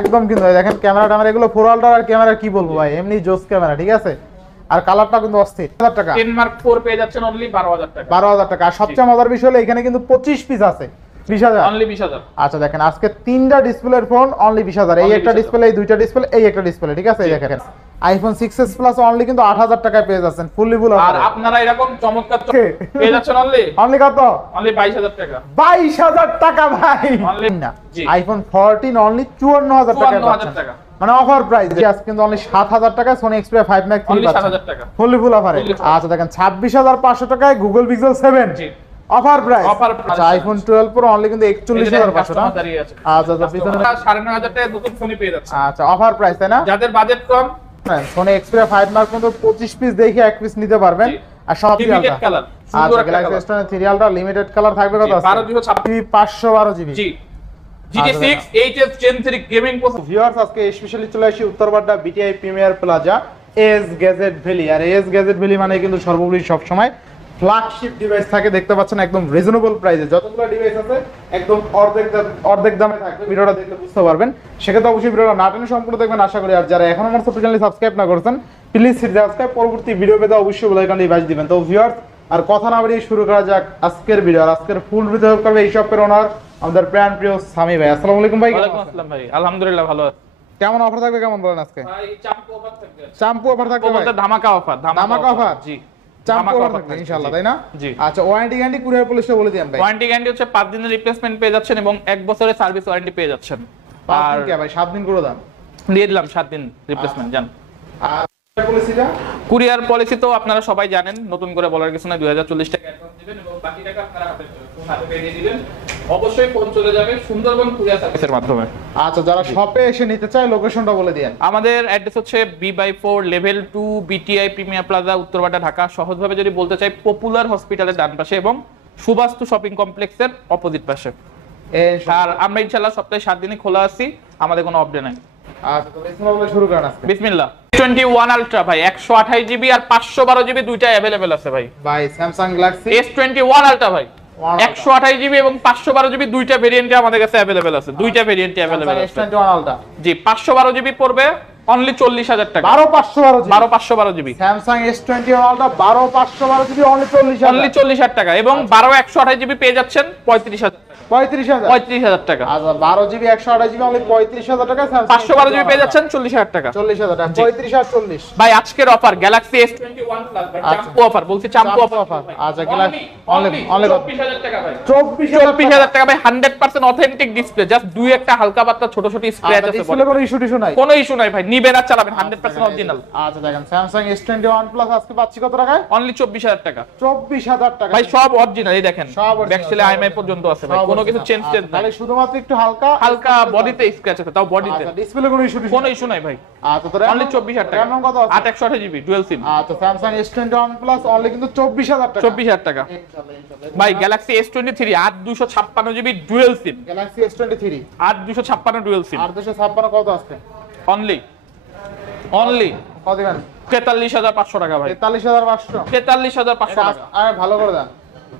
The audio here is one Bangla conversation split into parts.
একদম কিন্তু দেখেন ক্যামেরা এগুলো 4 আলট্রা আর ক্যামেরা কি বলবো ভাই, এমনি জোস ক্যামেরা, ঠিক আছে। আর কালারটা কিন্তু অস্থির। 1000 টাকা 10 মার্ক 4 পেয়ে যাচ্ছেন অনলি 12000 টাকা। 12000 টাকা। আর সবচেয়ে মজার বিষয় হলো এখানে কিন্তু 25 পিস আছে, 20000 অনলি 20000। আচ্ছা দেখেন আজকে 3টা ডিসপ্লের ফোন অনলি 20000। এই একটা ডিসপ্লে, এই দুইটা ডিসপ্লে, এই একটা ডিসপ্লে, ঠিক আছে। এই দেখেন আইফোন 6s প্লাস অনলি কিন্তু 8000 টাকায় পেয়ে যাচ্ছেন ফুললি ফুল অফার। আর আপনারা এরকম চমৎকার পেয়ে যাচ্ছেন অনলি কত? অনলি 22000 টাকা। 22000 টাকা ভাই অনলি না। আইফোন 14 অনলি 54000 টাকা মানে অফার প্রাইস। আজকে কিন্তু অনলি 7000 টাকায় Sony Xperia 5 Max 3 পাচ্ছেন 7000 টাকা ফুললি ফুল অফারে। আচ্ছা দেখেন 26500 টাকায় Google Pixel 7 অফার প্রাইস। আচ্ছা আইফোন 12 Pro অনলি কিন্তু 41500 টাকা। আচ্ছা আচ্ছা পিছনে 9500 টাকায় নতুন ফোন পেয়ে যাচ্ছে। আচ্ছা অফার প্রাইস তাই না? যাদের বাজেট কম Sony Xperia 5 Mark কিন্তু 25 পিস দেখে এক পিস নিতে পারবেন। আর সব লিমিটেড কালার। আচ্ছা Galaxy S23 Ultra limited colour থাকবে কত আছে? 12256 512 জিবি। জি GT6 HS Gen 3 gaming processor. Viewers আজকে স্পেশালি চলে আসি Uttar Badda BTI premier plaza S gadget valley. আর এস গ্যাজেট ভ্যালি মানে কিন্তু সর্বোপরি সব সময় ফ্ল্যাগশিপ ডিভাইস থাকে। দেখতে পাচ্ছেন একদম রিজনেবল প্রাইসে যতগুলো ডিভাইস আছে একদম অর্ধেক দামে থাকবে। ভিডিওটা দেখলে বুঝতে পারবেন। সেক্ষেত্রে অবশ্যই ভিডিওটা না টেনে সম্পূর্ণ দেখবেন আশা করি। আর যারা এখনো আমার চ্যানেলটি সাবস্ক্রাইব না করেছেন প্লিজ সাবস্ক্রাইব, পরবর্তী ভিডিও পেতে অবশ্যই বেল আইকনটি বাজিয়ে দিবেন। তো ভিউয়ার্স আর কথা না বাড়িয়ে শুরু করা যাক আজকের ভিডিও। আর আজকের ফুল ভিডিও হেল্প করবে এই শপের ওনার আমাদের প্রাণ প্রিয় সামি ভাই। আসসালামু আলাইকুম ভাই। ওয়ালাইকুম আসসালাম ভাই, আলহামদুলিল্লাহ ভালো আছি। কেমন অফার থাকবে কেমন বলেন আজকে? ভাই চাম্পু অফার থাকবে। চাম্পু অফার থাকবে ভাই? ধামাকা অফার। ধামাকা অফার জি চাম্পু অফার থাকবে ইনশাআল্লাহ তাই না? জি। আচ্ছা ওয়ারেন্টি গ্যারান্টি কুরিয়ার পুলিশে বলে দেন ভাই। ওয়ারেন্টি গ্যারান্টি হচ্ছে 5 দিনের রিপ্লেসমেন্ট পেয়ে যাচ্ছেন এবং 1 বছরের সার্ভিস ওয়ারেন্টি পেয়ে যাচ্ছেন। 5 দিন কি ভাই 7 দিন করে দেন? দিয়ে দিলাম 7 দিন রিপ্লেসমেন্ট জান। আর পলিসিটা কুরিয়ার পলিসি তো আপনারা সবাই জানেন, নতুন করে বলার কিছু নাই। 2040 টাকা অ্যাডভান্স দিবেন এবং বাকি টাকা আপনারা হাতে পেয়ে দিয়ে দিবেন। অবশ্যই ফোন চলে যাবে সুন্দরবন কুরিয়ার সার্ভিসের মাধ্যমে। আচ্ছা যারা শপে এসে নিতে চায় লোকেশনটা বলে দেন। আমাদের অ্যাড্রেস হচ্ছে B/4 level 2 BTI premier plaza Uttar Badda Dhaka. সহজভাবে যদি বলতে চাই পপুলার হসপিটালের ডান পাশে এবং সুবাস্তু শপিং কমপ্লেক্সের অপোজিট পাশে। আর আমরা ইনশাআল্লাহ সপ্তাহে 7 দিনই খোলা আছি, আমাদের কোনো অফ ডে নাই। আচ্ছা তো বিসমিল্লাহ শুরু করেন আজকে। বিসমিল্লাহ। S21 Ultra ভাই 128 জিবি আর 512 জিবি দুইটা अवेलेबल আছে ভাই। ভাই Samsung Galaxy S21 Ultra ভাই 128 জিবি এবং 512 জিবি দুইটা ভেরিয়েন্টে আমাদের কাছে अवेलेबल আছে। দুইটা ভেরিয়েন্টে अवेलेबल আছে। S21 Ultra জি 512 জিবি পড়বে অনলি 40000 টাকা। 12512 GB Samsung S21 Ultra 12512 GB only 40000 টাকা এবং 12128 জিবি পেয়ে যাচ্ছেন 35000 টাকা। 35000 টাকা। আচ্ছা 12 জিবি 128 জিবি অনলি 35000 টাকা। 512 জিবি পেয়ে যাচ্ছেন 40000 টাকা। 40000 টাকা 35 আর 40 ভাই আজকের অফার Galaxy S21 Plus ভাই চাম্পু অফার বলছি, চাম্পু অফার। আচ্ছা Galaxy অনলি 24000 টাকা ভাই। 24000 টাকা ভাই 100% অথেন্টিক ডিসপ্লে, জাস্ট দুই একটা হালকা পাতলা ছোট ছোট স্ক্র্যাচ আছে। ডিসপ্লে কোনো ইস্যু নাই? কোনো ইস্যু নাই ভাই, নিবেন আর চালাবেন 100% অরিজিনাল। আচ্ছা দেখেন Samsung S21 Plus আজকে পাচ্ছি কত টাকায়? অনলি 24000 টাকা। 24000 টাকা ভাই সব অরিজিনাল, এই দেখেন ব্যাক সেলে আইএমআই পর্যন্ত আছে ভাই, কোনো কিছু চেঞ্জ নাই। তাহলে শুধুমাত্র একটু হালকা বডিতে স্ক্র্যাচ আছে, তাও বডিতে। আচ্ছা ডিসপ্লে কোনো ইস্যু নাই ভাই। আচ্ছা তো অনলি 24000 টাকা। RAM কত আছে? 8/128 জিবি ডুয়াল সিম। আচ্ছা Samsung S21 Plus অনলি কিন্তু 24000 টাকা। 24000 টাকা ভাই। Galaxy S23 8256 GB dual SIM. Galaxy S23 8256 dual সিম 8256 কত আছে? অনলি কত দিবেন? 43500 টাকা ভাই। 43500 43500 টাকা। আরে ভালো করে দেন।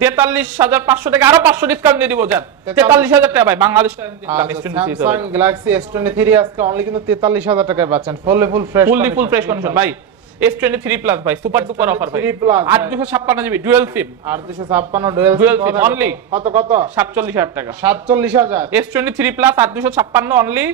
43500 টাকা আরো 500 ডিসকাউন্ট দিয়ে দিব জান। 44000 টাকা ভাই বাংলাদেশ টাকা দিলাম S23 Samsung Galaxy S23 আজকে অনলি কিন্তু 43000 টাকায় পাচ্ছেন ফুল ফ্রেশ কন্ডিশন ভাই। S23 প্লাস ভাই সুপার ডুপার অফার ভাই। 8256 জিবি ডুয়াল সিম। 8256 ডুয়াল সিম অনলি কত 47000 টাকা। 47000 S23 প্লাস 8256 অনলি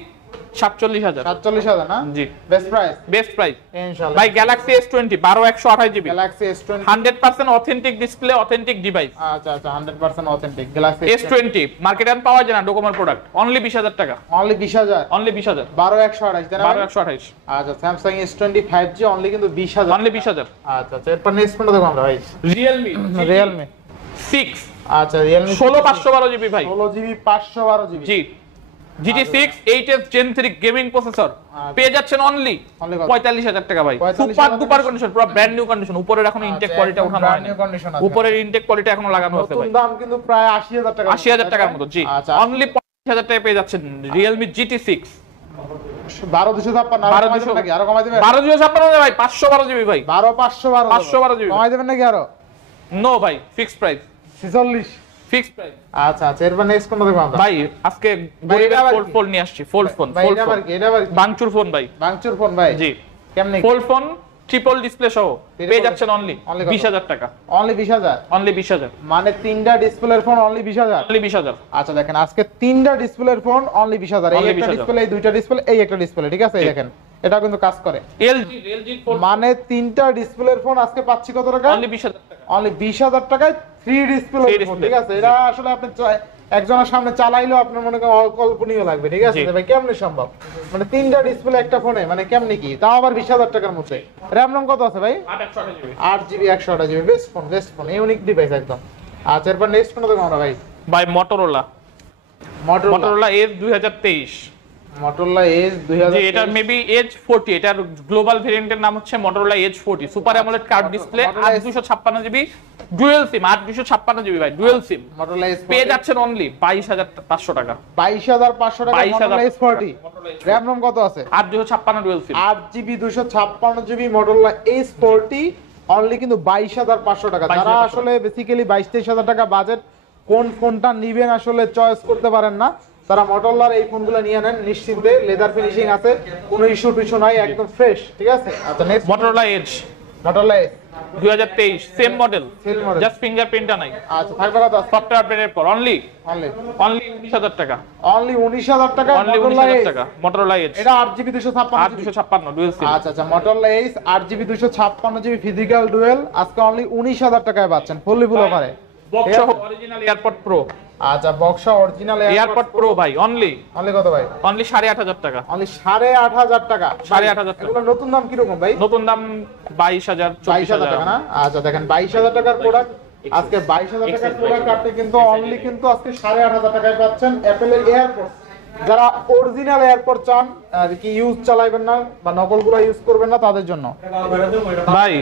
47000 না? জি বেস্ট প্রাইস ইনশাআল্লাহ ভাই। Galaxy S20 12128 GB Galaxy S20 100% authentic display, authentic device. আচ্ছা 100% অথেন্টিক Galaxy S20 মার্কেটে পাওয়া যায় না, ডোকোমোর প্রোডাক্ট। অনলি 20000 টাকা। অনলি 20000 12128 তাই না? 12128 আচ্ছা Samsung S20 5G অনলি কিন্তু 20000 অনলি 20000। আচ্ছা এরপর নেক্সট কোনটা দেখব আমরা ভাই? Realme 6 আচ্ছা Realme 16512 জিবি ভাই। 16GB 512 জিবি জি GT6 8s Gen 3 gaming processor পেয়ে যাচ্ছেন অনলি 45000 টাকা ভাই। সুপার ডুপার কন্ডিশন, পুরো ব্র্যান্ড নিউ কন্ডিশন। উপরের এখনো ইনটেক কোয়ালিটি ওঠানো হয়নি। উপরের ইনটেক কোয়ালিটি এখনো লাগানো আছে ভাই। দাম কিন্তু প্রায় 80000 টাকা। 80000 টাকার মতো জি। অনলি 45000 টাকায় পেয়ে যাচ্ছেন Realme GT6 12256 নাকি আরো কমাই দিবেন? 12256 ভাই 512 জিবি ভাই। 12512 512 জিবি কমাই দিবেন নাকি আরো? নো ভাই ফিক্সড প্রাইস। 46 fixed price. আচ্ছা আচ্ছা, এরপর নেক্সট কোনটা দেখব আমরা? ভাই আজকে গরিবের ফোল্ড নিয়ে আসছি, ফোল্ড ফোন, ভাই এটা আবার কি? এটা আবার বাংচুর ফোন ভাই, বাংচুর ফোন ভাই। জি কেমনে? ফোল্ড ফোন ট্রিপল ডিসপ্লে সহ পেয়ে যাচ্ছেন অনলি 20000 টাকা। অনলি 20000? অনলি 20000, মানে তিনটা ডিসপ্লের ফোন অনলি 20000? অনলি 20000। আচ্ছা দেখেন আজকে তিনটা ডিসপ্লের ফোন অনলি 20000। এই Only একটা 20,000 ডিসপ্লে, এই দুইটা ডিসপ্লে, এই একটা ডিসপ্লে, ঠিক আছে? এই দেখেন এটা কিন্তু কাজ করে। এলজি ফোন মানে তিনটা ডিসপ্লের ফোন আজকে পাচ্ছি কত টাকা? অনলি 20000 টাকা। অনলি 20000 টাকায় 3 ডিসপ্লে ফোন, ঠিক আছে? এটা আসলে আপনি একজনের সামনে চালাইলেও আপনার মনে করেন অকল্পনীয় লাগবে, ঠিক আছে? ভাই কেমনে সম্ভব? মানে তিনটা ডিসপ্লে একটা ফোনে, মানে কেমনে কি? তাও আবার 20000 টাকার মধ্যে। র‍্যাম রম কত আছে ভাই? 8GB 128GB। Best phone, best phone, unique device একদম। আচ্ছা এরপর নেক্সট কোনটা দেখব আমরা ভাই? ভাই মোটরোলা এজ 2023। Motorola edge 2000। জি এটা মেবি এজ 40, এটার গ্লোবাল ভেরিয়েন্টের নাম হচ্ছে Motorola age 40, super AMOLED curve display, 8256GB dual SIM, 8256GB ভাই ডুয়াল সিম। মোটরোলা এজ পেয়ে যাচ্ছেন অনলি 22500 টাকা। 22500 টাকা মোটরোলা এজ 40। র‍্যাম রম কত আছে? 8256 dual SIM, 8GB 256GB Motorola age 40 only কিন্তু 22500 টাকা। যারা আসলে বেসিক্যালি 22-23000 টাকা বাজেট কোন ফোনটা নেবেন আসলে চয়েস করতে পারেন না, তারা মোটরোলার এই ফোনগুলো নিয়ে নেন নিশ্চিন্তে। লেদার ফিনিশিং আছে, কোনো ইস্যু টিস্যু নাই, একদম ফ্রেশ, ঠিক আছে? আচ্ছা next Motorola edge Motorola edge 2023 same model, sale model. Just ফিঙ্গারপ্রিন্টটা নাই। আচ্ছা থাকবে কত? সফটওয়্যার আপডেটের পর অনলি অনলি 19000 টাকা। অনলি 19000 টাকা অনলি মোটরোলা 19000 এজ। টাকা মোটরোলা এজ, এটা 8GB 256GB 8256 ডুয়াল সিম। আচ্ছা আচ্ছা Motorola Edge 8GB 256GB physical dual আজকে অনলি 19000 টাকায় পাচ্ছেন ফুললি ফুল অফারে। Box original AirPod Pro. আচ্ছা বক্সা অরিজিনাল এয়ারপড প্রো ভাই অনলি কত ভাই? অনলি 8500 টাকা। অনলি 8500 টাকা। 8500 টাকা। এগুলো নতুন দাম কি রকম ভাই? নতুন দাম 22000 22000 টাকা না? আচ্ছা দেখেন 22000 টাকার প্রোডাক্ট আজকে 22000 টাকার প্রোডাক্ট আপনি কিন্তু অনলি কিন্তু আজকে 8500 টাকায় পাচ্ছেন অ্যাপলের এয়ারপড। যারা অরিজিনাল এয়ারপড চান আর কি ইউজ চালাবেন না বা নকলগুলো ইউজ করবেন না তাদের জন্য ভাই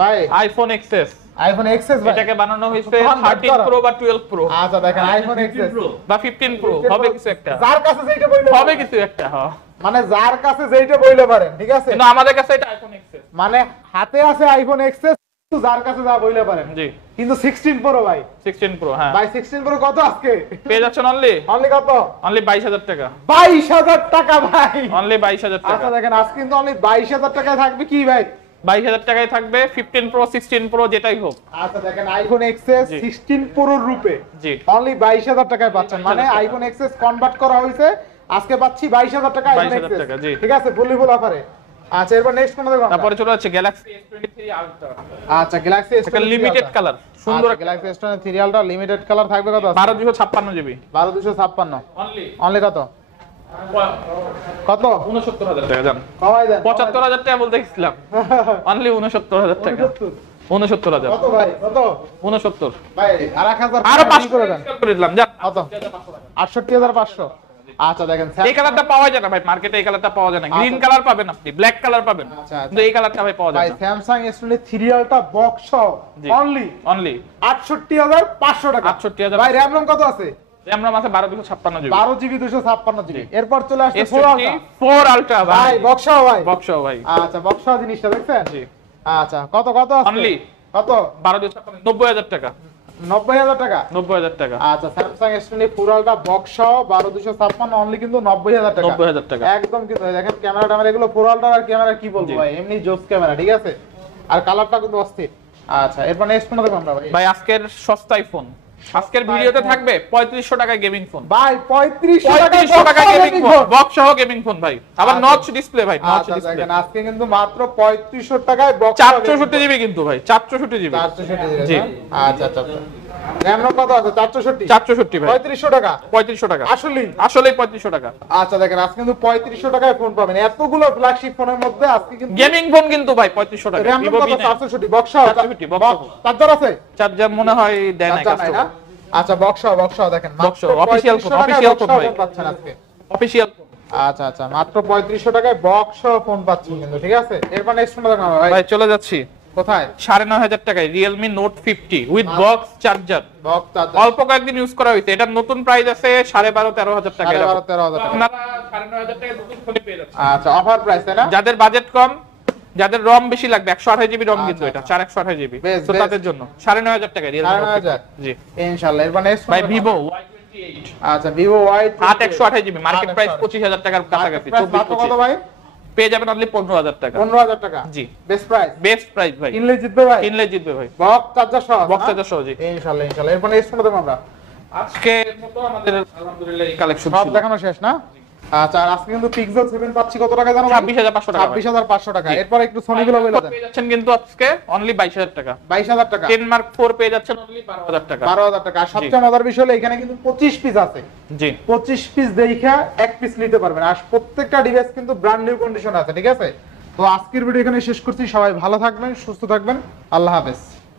ভাই আইফোন এক্সএস, আইফোন এক্সএস ভাই এটাকে বানানো হয়েছে 13 প্রো বা 12 প্রো। আচ্ছা দেখেন আইফোন এক্সএস বা 15 প্রো হবে কিছু একটা, যার কাছে যেটা বইলে হবে কিছু একটা, হ্যাঁ মানে যার কাছে যেটা বইলে পারেন, ঠিক আছে? কিন্তু আমাদের কাছে এটা আইফোন এক্সএস, মানে হাতে আছে আইফোন এক্সএস, কিন্তু যার কাছে যা বইলে পারেন। জি কিন্তু 16 প্রো ভাই, 16 প্রো হ্যাঁ ভাই 16 প্রো কত আজকে পেয়ে যাচ্ছেন অনলি অনলি কত? অনলি 22000 টাকা। 22000 টাকা ভাই, অনলি 22000 টাকা। আচ্ছা দেখেন আজকে কিন্তু অনলি 22000 টাকায় থাকবে কি ভাই? 22000 টাকায় থাকবে 15 প্রো 16 প্রো যেটাই হোক। আচ্ছা দেখেন আইফোন এক্সএস 16 প্রোর রূপে জি অনলি 22000 টাকায় পাচ্ছেন। মানে আইফোন এক্সএস কনভার্ট করা হয়েছে, আজকে পাচ্ছি 22000 টাকা আইফোন 22000 এক্সএস, টাকা, জি। ঠিক আছে? ফুললি ফুল অফারে। আচ্ছা এরপর নেক্সট কোন দেখব? তারপরে চলে যাচ্ছে গ্যালাক্সি S23 আলট্রা। আচ্ছা গ্যালাক্সি একটা লিমিটেড কালার, সুন্দর একটা Galaxy S23 ultra limited colour থাকবে কত? 12256 জিবি 12256 অনলি অনলি কত? কত? 69000 টাকা জান। কমাই দেন 75000 টাকা বলতে গেছিলাম, অনলি 69000 টাকা। 69000 কত ভাই? কত 69 ভাই? আর 1000 আরো 500 করে দেন। করে দিলাম জান। কত? 68500। আচ্ছা দেখেন এই কালারটা পাওয়া যায় না ভাই মার্কেটে, এই কালারটা পাওয়া যায় না। গ্রিন কালার পাবেন আপনি, ব্ল্যাক কালার পাবেন, আচ্ছা, কিন্তু এই কালারটা ভাই পাওয়া যায় ভাই না। স্যামসাং S23 আলট্রা বক্স সহ অনলি অনলি 68500 টাকা। 68000 ভাই র‍্যাম রম কত আছে? র‍্যাম রম আছে 12256 জিবি 12GB 256GB। এরপর চলে আসছে 4 আলট্রা। S24 আলট্রা ভাই ভাই বক্স সহ ভাই, বক্স ভাই। আচ্ছা বক্স সহ জিনিসটা দেখছেন? জি আচ্ছা কত কত আছে? অনলি কত? 12256 90000 টাকা 90000 টাকা। 90000 টাকা আচ্ছা স্যামসাং S24 আলট্রা বক্স সহ 12256 অনলি কিন্তু 90000 টাকা। 90000 টাকা একদম কিন্তু দেখেন ক্যামেরা ট্যামেরা এগুলো 4 আলট্রা আর ক্যামেরা কি বলবো ভাই, এমনি জোস ক্যামেরা, ঠিক আছে? আর কালারটা কিন্তু অস্থির। আচ্ছা এরপর নেক্সট কোন দেখব আমরা ভাই? ভাই আজকের সস্তা আইফোন, আজকের ভিডিওতে থাকবে 3500 টাকায় গেমিং ফোন। ভাই 3500 টাকায় গেমিং ফোন, বক্স সহ গেমিং ফোন ভাই, আবার নচ ডিসপ্লে ভাই, নচ আচ্ছা ডিসপ্লে। দেখেন আজকে কিন্তু মাত্র 3500 টাকায় বক্স 464 জিবি কিন্তু ভাই, 464 জিবি 460 জি। আচ্ছা আচ্ছা র‍্যাম রম কত আছে? 464 464 ভাই 3500 টাকা। 3500 টাকা আসলে আসলেই 3500 টাকা। আচ্ছা দেখেন আজকে কিন্তু 3500 টাকায় ফোন পাবেন। এতগুলো ফ্ল্যাগশিপ ফোনের মধ্যে আজকে কিন্তু গেমিং ফোন কিন্তু ভাই 3500 টাকা। র‍্যাম Vivo কত? V9 464 বক্স 464 বক্স চার্জার আছে? চার্জার মনে হয় দেয় না চার্জার নাই না? কাস্টমার। আচ্ছা বক্স দেখেন বক্স মাত্র অফিশিয়াল ফোন, 3500 টাকায় অফিশিয়াল ফোন box ভাই, phone পাচ্ছেন আজকে। Official phone. আচ্ছা আচ্ছা মাত্র 3500 টাকায় বক্স ফোন পাচ্ছেন কিন্তু, ঠিক আছে? এরপর নেক্সট ফোন দেখুন ভাই। ভাই চলে যাচ্ছি কোথায়? 9500 টাকায় Realme Note 50 with box charger. Box charger অল্প কয়েকদিন ইউজ করা হয়েছে, এটার নতুন প্রাইস আছে 12,500-13,000 টাকা। 12,500-13,000 টাকা। আপনারা 9500 টাকায় নতুন ফোন পেয়ে যাচ্ছেন। আচ্ছা অফার প্রাইস তাই না? যাদের বাজেট কম যাদের রম বেশি লাগবে 128 জিবি রম কিন্তু আচ্ছা, এটা 4128 জিবি বেশ, তো বেশ। তাদের জন্য 9500 টাকা রিয়েল 9500 জি ইনশাআল্লাহ। এরপর নেক্সট ভাই ভিভো Y28 আচ্ছা Vivo Y 8128 GB market price 25000 টাকার কাছাকাছি 24 কত ভাই? পেয়ে যাবেন অনলি 15000 টাকা 15000 টাকা জি বেস্ট প্রাইস। বেস্ট প্রাইস ভাই কিনলে জিতবে ভাই, কিনলে জিতবে ভাই বক্স চার্জার সহ বক্স চার্জার সহ জি ইনশাআল্লাহ ইনশাআল্লাহ। এরপর নেক্সট দেব আমরা, আজকে মতো আমাদের আলহামদুলিল্লাহ এই কালেকশন সব ছিল দেখানো শেষ না? আচ্ছা আর আজকে কিন্তু পিক্সেল 7 পাচ্ছি কত টাকা জানো? 26500 টাকা ভাই। 26500 টাকা। জি। এরপর একটু সনি গুলো বলে দেন। পেয়ে যাচ্ছেন কিন্তু আজকে অনলি 22000 টাকা 22000 টাকা 10 মার্ক 4 পেয়ে যাচ্ছেন অনলি 12000 টাকা 12000 টাকা। আর সবচেয়ে মজার বিষয় হলো এখানে কিন্তু 25 পিস আছে, জি 25 পিস দেখা এক পিস নিতে পারবেন। আর প্রত্যেকটা ডিভাইস কিন্তু ব্র্যান্ড নিউ কন্ডিশন আছে, ঠিক আছে? তো আজকের ভিডিও এখানে শেষ করছি। সবাই ভালো থাকবেন, সুস্থ থাকবেন, আল্লাহ হাফেজ।